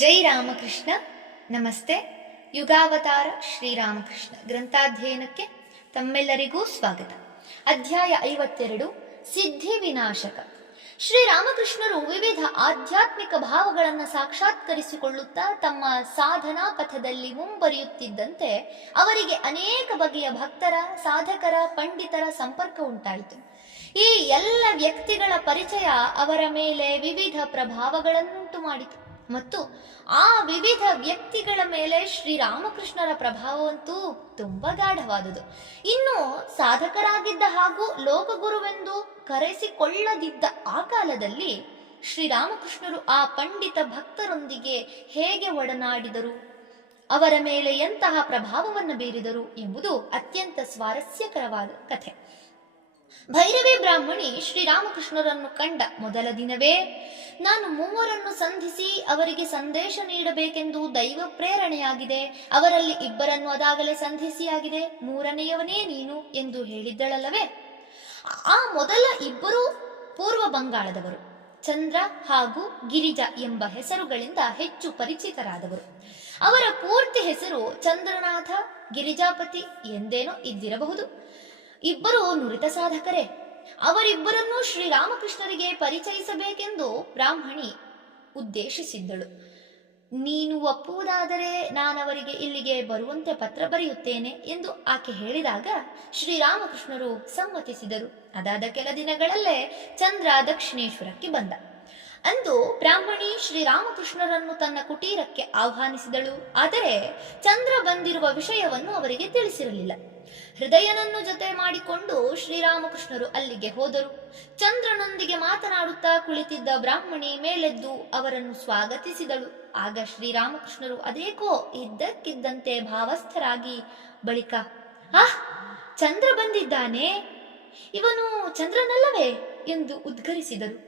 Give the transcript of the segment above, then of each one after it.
ಜೈ ರಾಮಕೃಷ್ಣ. ನಮಸ್ತೆ. ಯುಗಾವತಾರ ಶ್ರೀರಾಮಕೃಷ್ಣ ಗ್ರಂಥಾಧ್ಯಯನಕ್ಕೆ ತಮ್ಮೆಲ್ಲರಿಗೂ ಸ್ವಾಗತ. ಅಧ್ಯಾಯ 52, ಸಿದ್ಧಿ ವಿನಾಶಕ. ಶ್ರೀರಾಮಕೃಷ್ಣರು ವಿವಿಧ ಆಧ್ಯಾತ್ಮಿಕ ಭಾವಗಳನ್ನು ಸಾಕ್ಷಾತ್ಕರಿಸಿಕೊಳ್ಳುತ್ತಾ ತಮ್ಮ ಸಾಧನಾ ಪಥದಲ್ಲಿ ಮುಂಬರಿಯುತ್ತಿದ್ದಂತೆ ಅವರಿಗೆ ಅನೇಕ ಬಗೆಯ ಭಕ್ತರ, ಸಾಧಕರ, ಪಂಡಿತರ ಸಂಪರ್ಕ ಉಂಟಾಯಿತು. ಈ ಎಲ್ಲ ವ್ಯಕ್ತಿಗಳ ಪರಿಚಯ ಅವರ ಮೇಲೆ ವಿವಿಧ ಪ್ರಭಾವಗಳನ್ನುಂಟು ಮಾಡಿತು ಮತ್ತು ಆ ವಿವಿಧ ವ್ಯಕ್ತಿಗಳ ಮೇಲೆ ಶ್ರೀರಾಮಕೃಷ್ಣರ ಪ್ರಭಾವವಂತೂ ತುಂಬಾ ಗಾಢವಾದುದು. ಇನ್ನು ಸಾಧಕರಾಗಿದ್ದ ಹಾಗೂ ಲೋಕಗುರುವೆಂದು ಕರೆಸಿಕೊಳ್ಳದಿದ್ದ ಆ ಕಾಲದಲ್ಲಿ ಶ್ರೀರಾಮಕೃಷ್ಣರು ಆ ಪಂಡಿತ ಭಕ್ತರೊಂದಿಗೆ ಹೇಗೆ ಒಡನಾಡಿದರು, ಅವರ ಮೇಲೆ ಎಂತಹ ಪ್ರಭಾವವನ್ನು ಬೀರಿದರು ಎಂಬುದು ಅತ್ಯಂತ ಸ್ವಾರಸ್ಯಕರವಾದ ಕಥೆ. ಭೈರವಿ ಬ್ರಾಹ್ಮಣಿ ಶ್ರೀರಾಮಕೃಷ್ಣರನ್ನು ಕಂಡ ಮೊದಲ ದಿನವೇ, ನಾನು ಮೂವರನ್ನು ಸಂಧಿಸಿ ಅವರಿಗೆ ಸಂದೇಶ ನೀಡಬೇಕೆಂದು ದೈವ ಪ್ರೇರಣೆಯಾಗಿದೆ, ಅವರಲ್ಲಿ ಇಬ್ಬರನ್ನು ಅದಾಗಲೇ ಸಂಧಿಸಿಯಾಗಿದೆ, ಮೂರನೆಯವನೇ ನೀನು ಎಂದು ಹೇಳಿದ್ದಳಲ್ಲವೇ. ಆ ಮೊದಲ ಇಬ್ಬರು ಪೂರ್ವ ಬಂಗಾಳದವರು, ಚಂದ್ರ ಹಾಗೂ ಗಿರಿಜಾ ಎಂಬ ಹೆಸರುಗಳಿಂದ ಹೆಚ್ಚು ಪರಿಚಿತರಾದವರು. ಅವರ ಪೂರ್ತಿ ಹೆಸರು ಚಂದ್ರನಾಥ ಗಿರಿಜಾಪತಿ ಎಂದೇನೋ ಇದ್ದಿರಬಹುದು. ಇಬ್ಬರು ನುರಿತ ಸಾಧಕರೇ. ಅವರಿಬ್ಬರನ್ನು ಶ್ರೀರಾಮಕೃಷ್ಣರಿಗೆ ಪರಿಚಯಿಸಬೇಕೆಂದು ಬ್ರಾಹ್ಮಣಿ ಉದ್ದೇಶಿಸಿದ್ದಳು. ನೀನು ಒಪ್ಪುವುದಾದರೆ ನಾನವರಿಗೆ ಇಲ್ಲಿಗೆ ಬರುವಂತೆ ಪತ್ರ ಬರೆಯುತ್ತೇನೆ ಎಂದು ಆಕೆ ಹೇಳಿದಾಗ ಶ್ರೀರಾಮಕೃಷ್ಣರು ಸಮ್ಮತಿಸಿದರು. ಅದಾದ ಕೆಲ ದಿನಗಳಲ್ಲೇ ಚಂದ್ರ ದಕ್ಷಿಣೇಶ್ವರಕ್ಕೆ ಬಂದ. ಅಂದು ಬ್ರಾಹ್ಮಣಿ ಶ್ರೀರಾಮಕೃಷ್ಣರನ್ನು ತನ್ನ ಕುಟೀರಕ್ಕೆ ಆಹ್ವಾನಿಸಿದಳು. ಆದರೆ ಚಂದ್ರ ಬಂದಿರುವ ವಿಷಯವನ್ನು ಅವರಿಗೆ ತಿಳಿಸಿರಲಿಲ್ಲ. ಹೃದಯನನ್ನು ಜೊತೆ ಮಾಡಿಕೊಂಡು ಶ್ರೀರಾಮಕೃಷ್ಣರು ಅಲ್ಲಿಗೆ ಹೋದರು. ಚಂದ್ರನೊಂದಿಗೆ ಮಾತನಾಡುತ್ತಾ ಕುಳಿತಿದ್ದ ಬ್ರಾಹ್ಮಣಿ ಮೇಲೆದ್ದು ಅವರನ್ನು ಸ್ವಾಗತಿಸಿದಳು. ಆಗ ಶ್ರೀರಾಮಕೃಷ್ಣರು ಅದೇಕೋ ಇದ್ದಕ್ಕಿದ್ದಂತೆ ಭಾವಸ್ಥರಾಗಿ ಬಳಿಕ, ಚಂದ್ರ ಬಂದಿದ್ದಾನೆ, ಇವನು ಚಂದ್ರನಲ್ಲವೇ ಎಂದು ಉದ್ಗರಿಸಿದರು.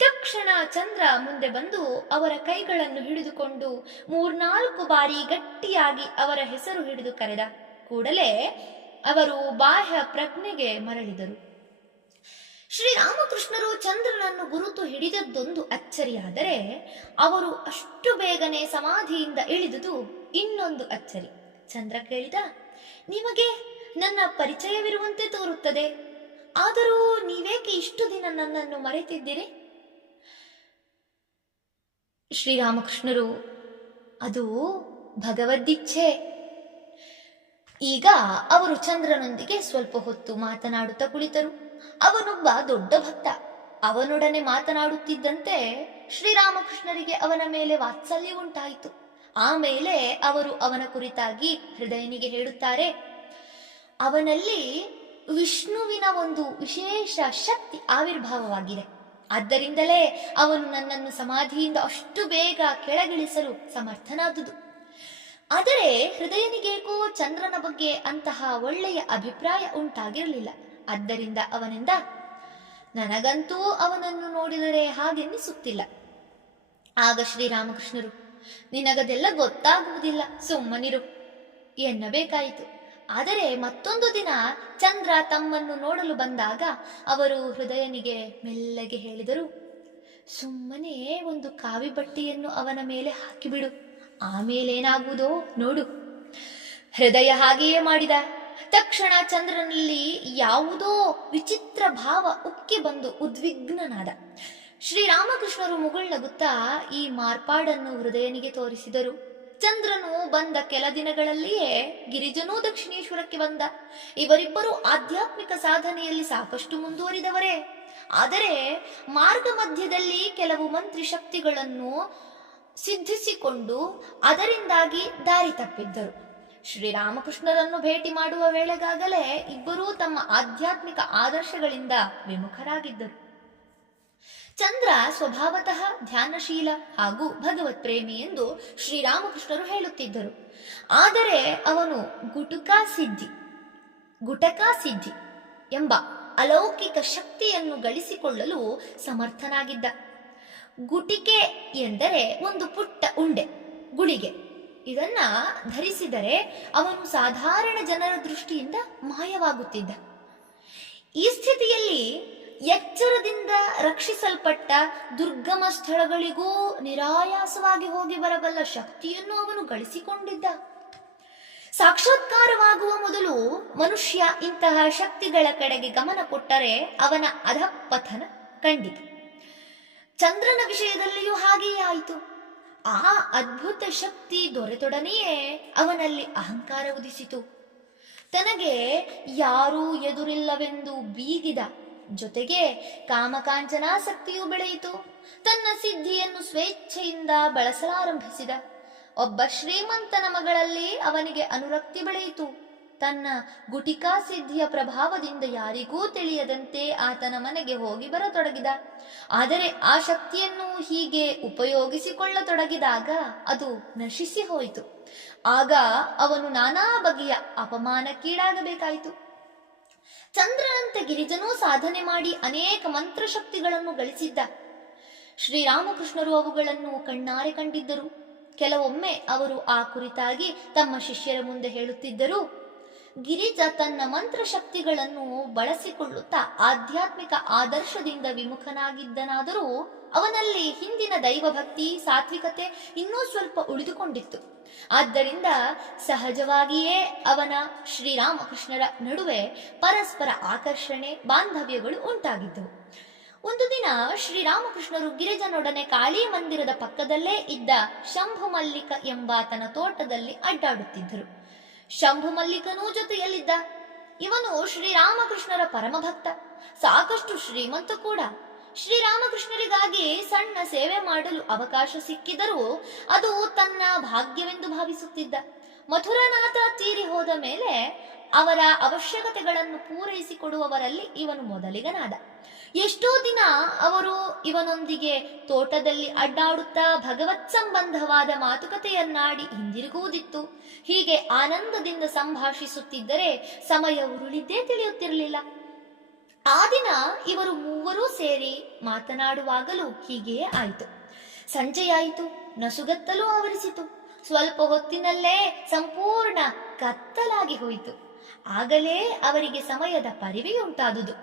ತಕ್ಷಣ ಚಂದ್ರ ಮುಂದೆ ಬಂದು ಅವರ ಕೈಗಳನ್ನು ಹಿಡಿದುಕೊಂಡು 3-4 ಬಾರಿ ಗಟ್ಟಿಯಾಗಿ ಅವರ ಹೆಸರು ಹಿಡಿದು ಕರೆದ. ಕೂಡಲೇ ಅವರು ಬಾಹ್ಯ ಪ್ರಜ್ಞೆಗೆ ಮರಳಿದರು. ಶ್ರೀರಾಮಕೃಷ್ಣರು ಚಂದ್ರನನ್ನು ಗುರುತು ಹಿಡಿದದ್ದೊಂದು ಅಚ್ಚರಿಯಾದರೆ ಅವರು ಅಷ್ಟು ಬೇಗನೆ ಸಮಾಧಿಯಿಂದ ಇಳಿದುದು ಇನ್ನೊಂದು ಅಚ್ಚರಿ. ಚಂದ್ರ ಕೇಳಿದ, ನಿಮಗೆ ನನ್ನ ಪರಿಚಯವಿರುವಂತೆ ತೋರುತ್ತದೆ, ಆದರೂ ನೀವೇಕೆ ಇಷ್ಟು ದಿನ ನನ್ನನ್ನು ಮರೆತಿದ್ದೀರಿ? ಶ್ರೀರಾಮಕೃಷ್ಣರು, ಅದು ಭಗವದ್ದಿಚ್ಛೆ. ಈಗ ಅವರು ಚಂದ್ರನೊಂದಿಗೆ ಸ್ವಲ್ಪ ಹೊತ್ತು ಮಾತನಾಡುತ್ತಾ ಕುಳಿತರು. ಅವನೊಬ್ಬ ದೊಡ್ಡ ಭಕ್ತ. ಅವನೊಡನೆ ಮಾತನಾಡುತ್ತಿದ್ದಂತೆ ಶ್ರೀರಾಮಕೃಷ್ಣರಿಗೆ ಅವನ ಮೇಲೆ ವಾತ್ಸಲ್ಯ ಉಂಟಾಯಿತು. ಆಮೇಲೆ ಅವರು ಅವನ ಕುರಿತಾಗಿ ಹೃದಯನಿಗೆ ಹೇಳುತ್ತಾರೆ, ಅವನಲ್ಲಿ ವಿಷ್ಣುವಿನ ಒಂದು ವಿಶೇಷ ಶಕ್ತಿ ಆವಿರ್ಭಾವವಾಗಿದೆ. ಆದ್ದರಿಂದಲೇ ಅವನು ನನ್ನನ್ನು ಸಮಾಧಿಯಿಂದ ಅಷ್ಟು ಬೇಗ ಕೆಳಗಿಳಿಸಲು ಸಮರ್ಥನಾದುದು. ಆದರೆ ಹೃದಯನಿಗೇಕೋ ಚಂದ್ರನ ಬಗ್ಗೆ ಅಂತಹ ಒಳ್ಳೆಯ ಅಭಿಪ್ರಾಯ ಉಂಟಾಗಿರಲಿಲ್ಲ. ಆದ್ದರಿಂದ ಅವನಿಂದ, ನನಗಂತೂ ಅವನನ್ನು ನೋಡಿದರೆ ಹಾಗೆನ್ನಿಸುತ್ತಿಲ್ಲ. ಆಗ ಶ್ರೀರಾಮಕೃಷ್ಣರು, ನಿನಗದೆಲ್ಲ ಗೊತ್ತಾಗುವುದಿಲ್ಲ, ಸುಮ್ಮನಿರು ಎನ್ನಬೇಕಾಯಿತು. ಆದರೆ ಮತ್ತೊಂದು ದಿನ ಚಂದ್ರ ತಮ್ಮನ್ನು ನೋಡಲು ಬಂದಾಗ ಅವರು ಹೃದಯನಿಗೆ ಮೆಲ್ಲಗೆ ಹೇಳಿದರು, ಸುಮ್ಮನೆ ಒಂದು ಕಾವಿ ಬಟ್ಟೆಯನ್ನು ಅವನ ಮೇಲೆ ಹಾಕಿಬಿಡು, ಆಮೇಲೇನಾಗುವುದೋ ನೋಡು. ಹೃದಯ ಹಾಗೆಯೇ ಮಾಡಿದ. ತಕ್ಷಣ ಚಂದ್ರನಲ್ಲಿ ಯಾವುದೋ ವಿಚಿತ್ರ ಭಾವ ಉಕ್ಕಿ ಬಂದು ಉದ್ವಿಗ್ನನಾದ. ಶ್ರೀರಾಮಕೃಷ್ಣರು ಮುಗುಳ್ನಗುತ್ತಾ ಈ ಮಾರ್ಪಾಡನ್ನು ಹೃದಯನಿಗೆ ತೋರಿಸಿದರು. ಚಂದ್ರನು ಬಂದ ಕೆಲ ದಿನಗಳಲ್ಲಿಯೇ ಗಿರಿಜನೂ ದಕ್ಷಿಣೇಶ್ವರಕ್ಕೆ ಬಂದ. ಇವರಿಬ್ಬರು ಆಧ್ಯಾತ್ಮಿಕ ಸಾಧನೆಯಲ್ಲಿ ಸಾಕಷ್ಟು ಮುಂದುವರಿದವರೇ. ಆದರೆ ಮಾರ್ಗ ಮಧ್ಯದಲ್ಲಿ ಕೆಲವು ಮಂತ್ರಿ ಶಕ್ತಿಗಳನ್ನು ಸಿದ್ಧಿಸಿಕೊಂಡು ಅದರಿಂದಾಗಿ ದಾರಿ ತಪ್ಪಿದ್ದರು. ಶ್ರೀರಾಮಕೃಷ್ಣರನ್ನು ಭೇಟಿ ಮಾಡುವ ವೇಳೆಗಾಗಲೇ ಇಬ್ಬರೂ ತಮ್ಮ ಆಧ್ಯಾತ್ಮಿಕ ಆದರ್ಶಗಳಿಂದ ವಿಮುಖರಾಗಿದ್ದರು. ಚಂದ್ರ ಸ್ವಭಾವತಃ ಧ್ಯಾನಶೀಲ ಹಾಗೂ ಭಗವತ್ ಪ್ರೇಮಿ ಎಂದು ಶ್ರೀರಾಮಕೃಷ್ಣರು ಹೇಳುತ್ತಿದ್ದರು. ಆದರೆ ಅವನು ಗುಟಕಾ ಸಿದ್ಧಿ ಎಂಬ ಅಲೌಕಿಕ ಶಕ್ತಿಯನ್ನು ಗಳಿಸಿಕೊಳ್ಳಲು ಸಮರ್ಥನಾಗಿದ್ದ. ಗುಟಿಕೆ ಎಂದರೆ ಒಂದು ಪುಟ್ಟ ಉಂಡೆ, ಗುಳಿಗೆ. ಇದನ್ನ ಧರಿಸಿದರೆ ಅವನು ಸಾಧಾರಣ ಜನರ ದೃಷ್ಟಿಯಿಂದ ಮಾಯವಾಗುತ್ತಿದ್ದ. ಈ ಸ್ಥಿತಿಯಲ್ಲಿ ಎಚ್ಚರದಿಂದ ರಕ್ಷಿಸಲ್ಪಟ್ಟ ದುರ್ಗಮ ಸ್ಥಳಗಳಿಗೂ ನಿರಾಯಾಸವಾಗಿ ಹೋಗಿ ಬರಬಲ್ಲ ಶಕ್ತಿಯನ್ನು ಅವನು ಗಳಿಸಿಕೊಂಡಿದ್ದ. ಸಾಕ್ಷಾತ್ಕಾರವಾಗುವ ಮೊದಲು ಮನುಷ್ಯ ಇಂತಹ ಶಕ್ತಿಗಳ ಕಡೆಗೆ ಗಮನ ಕೊಟ್ಟರೆ ಅವನ ಅಧಃಪತನ ಖಂಡಿತ. ಚಂದ್ರನ ವಿಷಯದಲ್ಲಿಯೂ ಹಾಗೆಯೇ ಆಯಿತು. ಆ ಅದ್ಭುತ ಶಕ್ತಿ ದೊರೆತೊಡನೆಯೇ ಅವನಲ್ಲಿ ಅಹಂಕಾರ ಉದಿಸಿತು. ತನಗೆ ಯಾರೂ ಎದುರಿಲ್ಲವೆಂದು ಬೀಗಿದ. ಜೊತೆಗೆ ಕಾಮಕಾಂಚನಾಸಕ್ತಿಯೂ ಬೆಳೆಯಿತು. ತನ್ನ ಸಿದ್ಧಿಯನ್ನು ಸ್ವೇಚ್ಛೆಯಿಂದ ಬಳಸಲಾರಂಭಿಸಿದ. ಒಬ್ಬ ಶ್ರೀಮಂತನ ಮಗಳಲ್ಲಿ ಅವನಿಗೆ ಅನುರಕ್ತಿ ಬೆಳೆಯಿತು. ತನ್ನ ಗುಟಿಕಾ ಸಿದ್ಧಿಯ ಪ್ರಭಾವದಿಂದ ಯಾರಿಗೂ ತಿಳಿಯದಂತೆ ಆತನ ಮನೆಗೆ ಹೋಗಿ ಬರತೊಡಗಿದ. ಆದರೆ ಆ ಶಕ್ತಿಯನ್ನು ಹೀಗೆ ಉಪಯೋಗಿಸಿಕೊಳ್ಳತೊಡಗಿದಾಗ ಅದು ನಶಿಸಿ ಹೋಯಿತು. ಆಗ ಅವನು ನಾನಾ ಬಗೆಯ ಅಪಮಾನಕ್ಕೀಡಾಗಬೇಕಾಯಿತು. ಚಂದ್ರನಂತೆ ಗಿರಿಜನೂ ಸಾಧನೆ ಮಾಡಿ ಅನೇಕ ಮಂತ್ರಶಕ್ತಿಗಳನ್ನು ಗಳಿಸಿದ್ದ. ಶ್ರೀರಾಮಕೃಷ್ಣರು ಅವುಗಳನ್ನು ಕಣ್ಣಾರೆ ಕಂಡಿದ್ದರು. ಕೆಲವೊಮ್ಮೆ ಅವರು ಆ ಕುರಿತಾಗಿ ತಮ್ಮ ಶಿಷ್ಯರ ಮುಂದೆ ಹೇಳುತ್ತಿದ್ದರು. ಗಿರಿಜ ತನ್ನ ಮಂತ್ರಶಕ್ತಿಗಳನ್ನು ಬಳಸಿಕೊಳ್ಳುತ್ತಾ ಆಧ್ಯಾತ್ಮಿಕ ಆದರ್ಶದಿಂದ ವಿಮುಖನಾಗಿದ್ದನಾದರೂ ಅವನಲ್ಲಿ ಹಿಂದಿನ ದೈವಭಕ್ತಿ, ಸಾತ್ವಿಕತೆ ಇನ್ನೂ ಸ್ವಲ್ಪ ಉಳಿದುಕೊಂಡಿತ್ತು. ಆದ್ದರಿಂದ ಸಹಜವಾಗಿಯೇ ಅವನ ಶ್ರೀರಾಮಕೃಷ್ಣರ ನಡುವೆ ಪರಸ್ಪರ ಆಕರ್ಷಣೆ, ಬಾಂಧವ್ಯಗಳು ಉಂಟಾಗಿದ್ದವು. ಒಂದು ದಿನ ಶ್ರೀರಾಮಕೃಷ್ಣರು ಗಿರಿಜನೊಡನೆ ಕಾಳಿ ಮಂದಿರದ ಪಕ್ಕದಲ್ಲೇ ಇದ್ದ ಶಂಭು ಮಲ್ಲಿಕ ಎಂಬಾತನ ತೋಟದಲ್ಲಿ ಅಡ್ಡಾಡುತ್ತಿದ್ದರು. ಶಂಭು ಮಲ್ಲಿಕನೂ ಜೊತೆಯಲ್ಲಿದ್ದ. ಇವನು ಶ್ರೀರಾಮಕೃಷ್ಣರ ಪರಮಭಕ್ತ, ಸಾಕಷ್ಟು ಶ್ರೀಮಂತ ಕೂಡ. ಶ್ರೀರಾಮಕೃಷ್ಣರಿಗಾಗಿ ಸಣ್ಣ ಸೇವೆ ಮಾಡಲು ಅವಕಾಶ ಸಿಕ್ಕಿದರೂ ಅದು ತನ್ನ ಭಾಗ್ಯವೆಂದು ಭಾವಿಸುತ್ತಿದ್ದ. ಮಥುರನಾಥ ತೀರಿ ಹೋದ ಮೇಲೆ ಅವರ ಅವಶ್ಯಕತೆಗಳನ್ನು ಪೂರೈಸಿಕೊಡುವವರಲ್ಲಿ ಇವನು ಮೊದಲಿಗನಾದ. ಎಷ್ಟೋ ದಿನ ಅವರು ಇವನೊಂದಿಗೆ ತೋಟದಲ್ಲಿ ಅಡ್ಡಾಡುತ್ತಾ ಭಗವತ್ ಸಂಬಂಧವಾದ ಮಾತುಕತೆಯನ್ನಾಡಿ ಹಿಂದಿರುಗುವುದಿತ್ತು. ಹೀಗೆ ಆನಂದದಿಂದ ಸಂಭಾಷಿಸುತ್ತಿದ್ದರೆ ಸಮಯ ಉರುಳಿದ್ದೇ ತಿಳಿಯುತ್ತಿರಲಿಲ್ಲ. ಆ ದಿನ ಇವರು ಮೂವರೂ ಸೇರಿ ಮಾತನಾಡುವಾಗಲೂ ಹೀಗೆಯೇ ಆಯಿತು. ಸಂಜೆಯಾಯಿತು, ನಸುಗತ್ತಲೂ ಆವರಿಸಿತು. ಸ್ವಲ್ಪ ಹೊತ್ತಿನಲ್ಲೇ ಸಂಪೂರ್ಣ ಕತ್ತಲಾಗಿ ಹೋಯಿತು. ಆಗಲೇ ಅವರಿಗೆ ಸಮಯದ ಪರಿವೆಯುಂಟಾದುದು.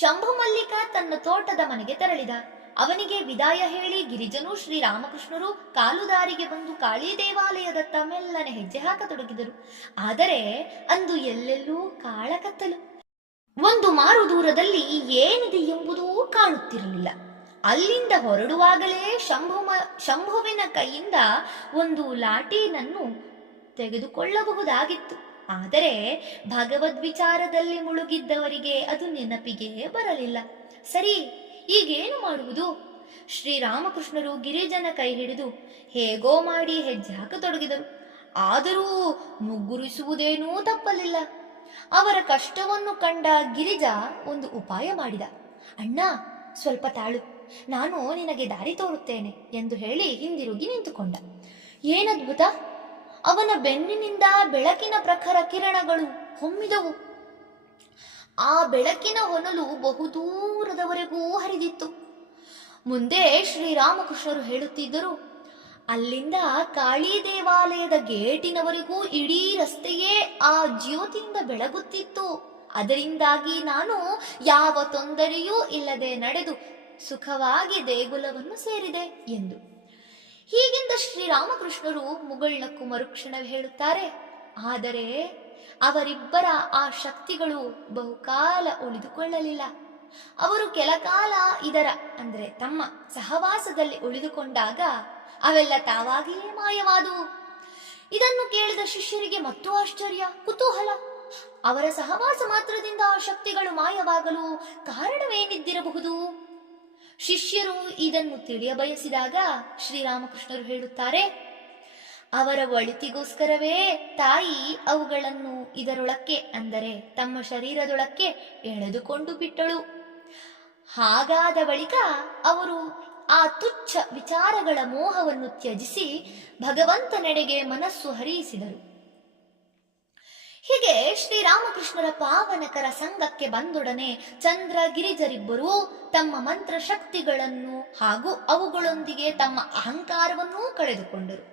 ಶಂಭು ಮಲ್ಲಿಕ ತನ್ನ ತೋಟದ ಮನೆಗೆ ತೆರಳಿದ. ಅವನಿಗೆ ವಿದಾಯ ಹೇಳಿ ಗಿರಿಜನೂ ಶ್ರೀರಾಮಕೃಷ್ಣರು ಕಾಲುದಾರಿಗೆ ಬಂದು ಕಾಳಿ ದೇವಾಲಯದತ್ತ ಮೆಲ್ಲನೆ ಹೆಜ್ಜೆ ಹಾಕತೊಡಗಿದರು. ಆದರೆ ಅಂದು ಎಲ್ಲೆಲ್ಲೂ ಕಾಳಕತ್ತಲು. ಒಂದು ಮಾರು ದೂರದಲ್ಲಿ ಏನಿದೆ ಎಂಬುದೂ ಕಾಣುತ್ತಿರಲಿಲ್ಲ. ಅಲ್ಲಿಂದ ಹೊರಡುವಾಗಲೇ ಶಂಭುವಿನ ಕೈಯಿಂದ ಒಂದು ಲಾಠಿನನ್ನು ತೆಗೆದುಕೊಳ್ಳಬಹುದಾಗಿತ್ತು. ಆದರೆ ಭಗವದ್ವಿಚಾರದಲ್ಲಿ ಮುಳುಗಿದ್ದವರಿಗೆ ಅದು ನೆನಪಿಗೆ ಬರಲಿಲ್ಲ. ಸರಿ, ಈಗೇನು ಮಾಡುವುದು? ಶ್ರೀರಾಮಕೃಷ್ಣರು ಗಿರಿಜನ ಕೈ ಹಿಡಿದು ಹೇಗೋ ಮಾಡಿ ಹೆಜ್ಜೆ ಹಾಕತೊಡಗಿದರು. ಆದರೂ ಮುಗ್ಗುರಿಸುವುದೇನೂ ತಪ್ಪಲಿಲ್ಲ. ಅವರ ಕಷ್ಟವನ್ನು ಕಂಡ ಗಿರಿಜ ಒಂದು ಉಪಾಯ ಮಾಡಿದ. ಅಣ್ಣ, ಸ್ವಲ್ಪ ತಾಳು, ನಾನು ನಿನಗೆ ದಾರಿ ತೋರುತ್ತೇನೆ ಎಂದು ಹೇಳಿ ಹಿಂದಿರುಗಿ ನಿಂತುಕೊಂಡ. ಏನದ್ಭುತ! ಅವನ ಬೆನ್ನಿನಿಂದ ಬೆಳಕಿನ ಪ್ರಖರ ಕಿರಣಗಳು ಹೊಮ್ಮಿದವು. ಆ ಬೆಳಕಿನ ಹೊನಲು ಬಹುದೂರದವರೆಗೂ ಹರಿದಿತ್ತು. ಮುಂದೆ ಶ್ರೀರಾಮಕೃಷ್ಣರು ಹೇಳುತ್ತಿದ್ದರು, ಅಲ್ಲಿಂದ ಕಾಳಿ ದೇವಾಲಯದ ಗೇಟಿನವರೆಗೂ ಇಡೀ ರಸ್ತೆಯೇ ಆ ಜ್ಯೋತಿಯಿಂದ ಬೆಳಗುತ್ತಿತ್ತು. ಅದರಿಂದಾಗಿ ನಾನು ಯಾವ ತೊಂದರೆಯೂ ಇಲ್ಲದೆ ನಡೆದು ಸುಖವಾಗಿ ದೇಗುಲವನ್ನು ಸೇರಿದೆ ಎಂದು. ಹೀಗಿಂದ ಶ್ರೀರಾಮಕೃಷ್ಣರು ಮುಗುಳ್ನಕ್ಕು ಮರುಕ್ಷಣ ಹೇಳುತ್ತಾರೆ, ಆದರೆ ಅವರಿಬ್ಬರ ಆ ಶಕ್ತಿಗಳು ಬಹುಕಾಲ ಉಳಿದುಕೊಳ್ಳಲಿಲ್ಲ. ಅವರು ಕೆಲಕಾಲ ಇದರ ಅಂದರೆ ತಮ್ಮ ಸಹವಾಸದಲ್ಲಿ ಉಳಿದುಕೊಂಡಾಗ ಅವೆಲ್ಲ ತಾವಾಗಿಯೇ ಮಾಯವಾದುವು. ಇದನ್ನು ಕೇಳಿದ ಶಿಷ್ಯರಿಗೆ ಮತ್ತೂ ಆಶ್ಚರ್ಯ, ಕುತೂಹಲ. ಅವರ ಸಹವಾಸ ಮಾತ್ರದಿಂದ ಆ ಶಕ್ತಿಗಳು ಮಾಯವಾಗಲು ಕಾರಣವೇನಿದ್ದಿರಬಹುದು? ಶಿಷ್ಯರು ಇದನ್ನು ತಿಳಿಯಬಯಸಿದಾಗ ಶ್ರೀರಾಮಕೃಷ್ಣರು ಹೇಳುತ್ತಾರೆ, ಅವರ ಒಳಿತಿಗೋಸ್ಕರವೇ ತಾಯಿ ಅವುಗಳನ್ನು ಇದರೊಳಕ್ಕೆ ಅಂದರೆ ತಮ್ಮ ಶರೀರದೊಳಕ್ಕೆ ಎಳೆದುಕೊಂಡು ಬಿಟ್ಟಳು. ಹಾಗಾದ ಬಳಿಕ ಅವರು ಆ ತುಚ್ಛ ವಿಚಾರಗಳ ಮೋಹವನ್ನು ತ್ಯಜಿಸಿ ಭಗವಂತನೆಡೆಗೆ ಮನಸ್ಸು ಹರಿಸಿದರು. ಹೀಗೆ ಶ್ರೀರಾಮಕೃಷ್ಣರ ಪಾವನಕರ ಸಂಘಕ್ಕೆ ಬಂದೊಡನೆ ಚಂದ್ರ ಗಿರಿಜರಿಬ್ಬರೂ ತಮ್ಮ ಮಂತ್ರ ಶಕ್ತಿಗಳನ್ನು ಹಾಗೂ ಅವುಗಳೊಂದಿಗೆ ತಮ್ಮ ಅಹಂಕಾರವನ್ನೂ ಕಳೆದುಕೊಂಡರು.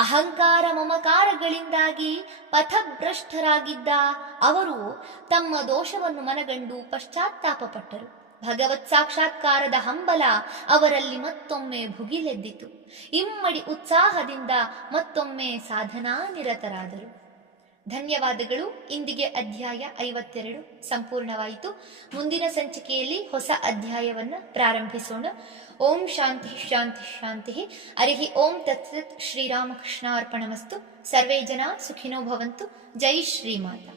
ಅಹಂಕಾರ ಮಮಕಾರಗಳಿಂದಾಗಿ ಪಥಭ್ರಷ್ಟರಾಗಿದ್ದ ಅವರು ತಮ್ಮ ದೋಷವನ್ನು ಮನಗಂಡು ಪಶ್ಚಾತ್ತಾಪ ಪಟ್ಟರು. ಭಗವತ್ ಸಾಕ್ಷಾತ್ಕಾರದ ಹಂಬಲ ಅವರಲ್ಲಿ ಮತ್ತೊಮ್ಮೆ ಭುಗಿಲೆದ್ದಿತು. ಇಮ್ಮಡಿ ಉತ್ಸಾಹದಿಂದ ಮತ್ತೊಮ್ಮೆ ಸಾಧನಾ ನಿರತರಾದರು. ಧನ್ಯವಾದಗಳು. ಇಂದಿಗೆ ಅಧ್ಯಾಯ 52 ಸಂಪೂರ್ಣವಾಯಿತು. ಮುಂದಿನ ಸಂಚಿಕೆಯಲ್ಲಿ ಹೊಸ ಅಧ್ಯಾಯವನ್ನು ಪ್ರಾರಂಭಿಸೋಣ. ಓಂ ಶಾಂತಿ ಶಾಂತಿ ಶಾಂತಿ. ಹರಿ ಓಂ ತತ್ಸತ್. ಶ್ರೀರಾಮಕೃಷ್ಣ ಅರ್ಪಣಮಸ್ತು. ಸರ್ವೇ ಜನ ಸುಖಿನೋ ಭವಂತು. ಜೈ ಶ್ರೀಮಾತಾ.